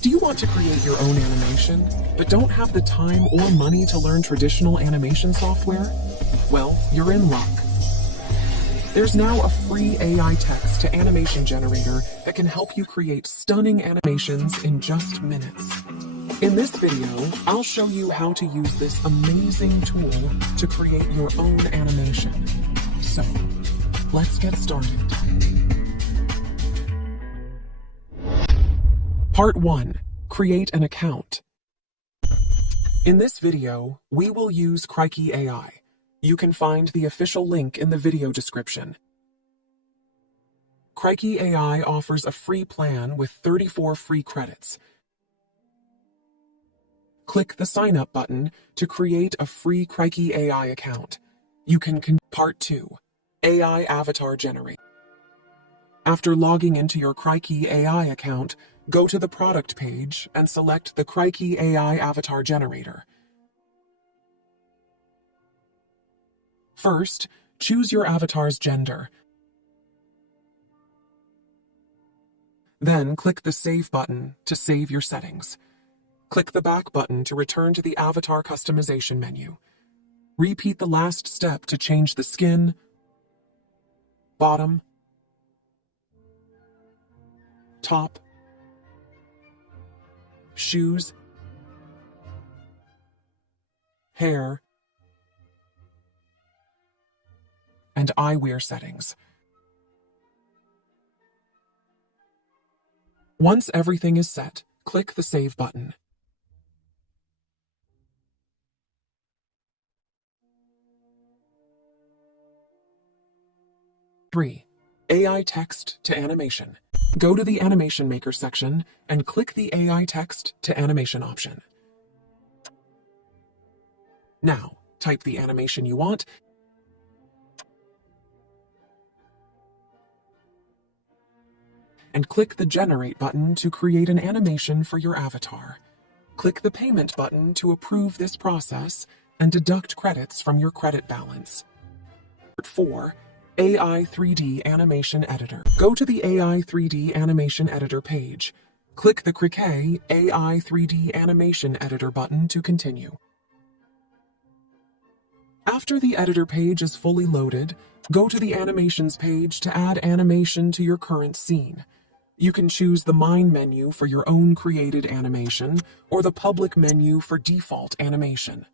Do you want to create your own animation, but don't have the time or money to learn traditional animation software? Well, you're in luck. There's now a free AI text to animation generator that can help you create stunning animations in just minutes. In this video, I'll show you how to use this amazing tool to create your own animation. So, let's get started. Part 1. Create an account. In this video, we will use Krikey AI. You can find the official link in the video description. Krikey AI offers a free plan with 34 free credits. Click the Sign Up button to create a free Krikey AI account. You can Part 2. AI Avatar Generate. After logging into your Krikey AI account, go to the product page and select the Krikey AI Avatar Generator. First, choose your avatar's gender. Then click the Save button to save your settings. Click the Back button to return to the Avatar Customization menu. Repeat the last step to change the skin, bottom, top, shoes, hair, and eyewear settings. Once everything is set, click the Save button. AI Text to Animation. Go to the Animation Maker section and click the AI Text to Animation option. Now, type the animation you want and click the Generate button to create an animation for your avatar. Click the Payment button to approve this process and deduct credits from your credit balance. Part 4. AI 3D Animation Editor. Go to the AI 3D Animation Editor page. Click the Krikey AI 3D Animation Editor button to continue. After the editor page is fully loaded, go to the Animations page to add animation to your current scene. You can choose the Mine menu for your own created animation, or the Public menu for default animation.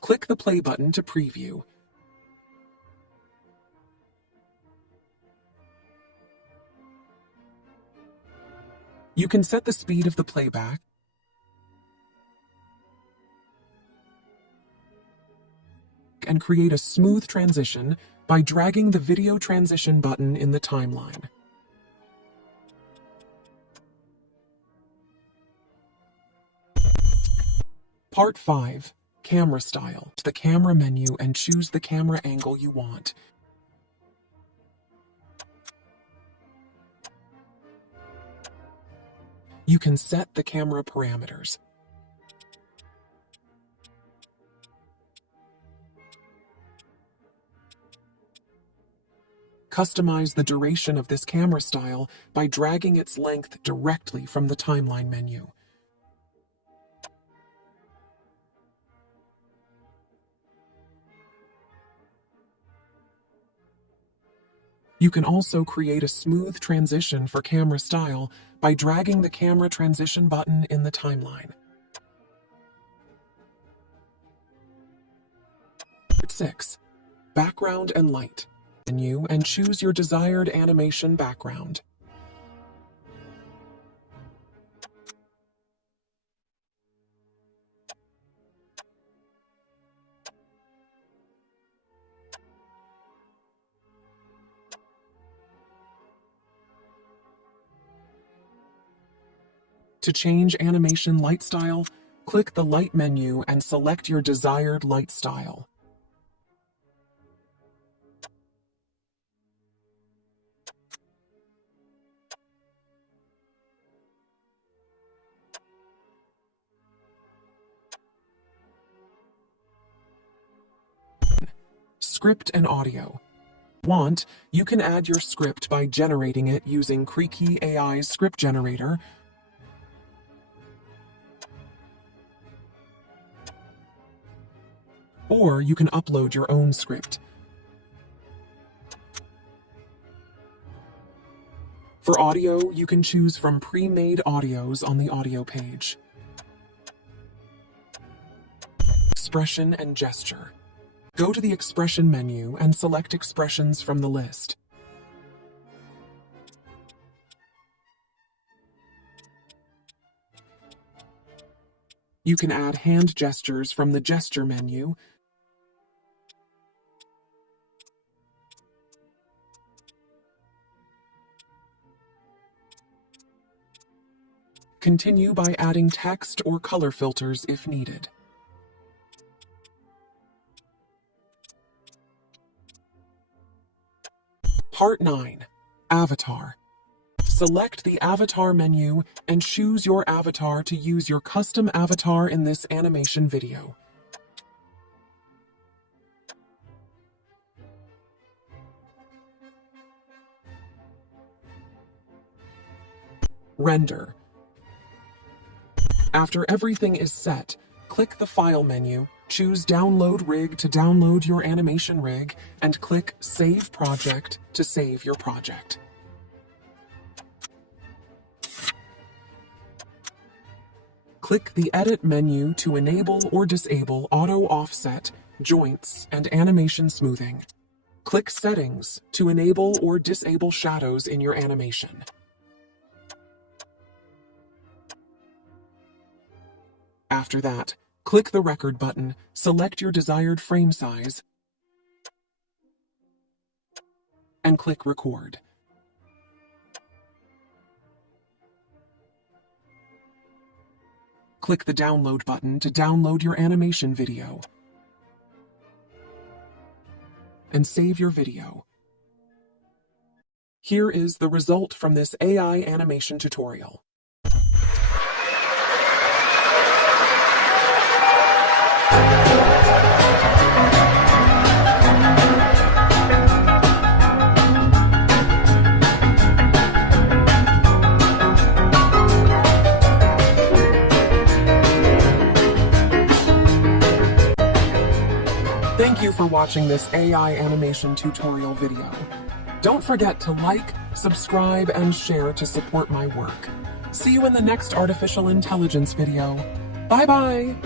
Click the Play button to preview. You can set the speed of the playback and create a smooth transition by dragging the Video Transition button in the timeline. Part 5. Camera Style. The Camera menu and choose the camera angle you want. You can set the camera parameters. Customize the duration of this camera style by dragging its length directly from the timeline menu. You can also create a smooth transition for camera style by dragging the Camera Transition button in the timeline. 6. Background and Light. Menu and choose your desired animation background. To change animation light style, click the Light menu and select your desired light style. script and audio. Want, you can add your script by generating it using Krikey AI's script generator, or you can upload your own script. For audio, you can choose from pre-made audios on the audio page. Expression and gesture. Go to the expression menu and select expressions from the list. You can add hand gestures from the gesture menu, continue by adding text or color filters if needed. Part 9. Avatar. Select the Avatar menu and choose your avatar to use your custom avatar in this animation video. Render. After everything is set, click the File menu, choose Download Rig to download your animation rig, and click Save Project to save your project. Click the Edit menu to enable or disable auto offset, joints, and animation smoothing. Click Settings to enable or disable shadows in your animation. After that, click the Record button, select your desired frame size, and click Record. Click the Download button to download your animation video, and save your video. Here is the result from this AI animation tutorial. Thank you for watching this AI animation tutorial video. Don't forget to like, subscribe, and share to support my work. See you in the next artificial intelligence video. Bye-bye!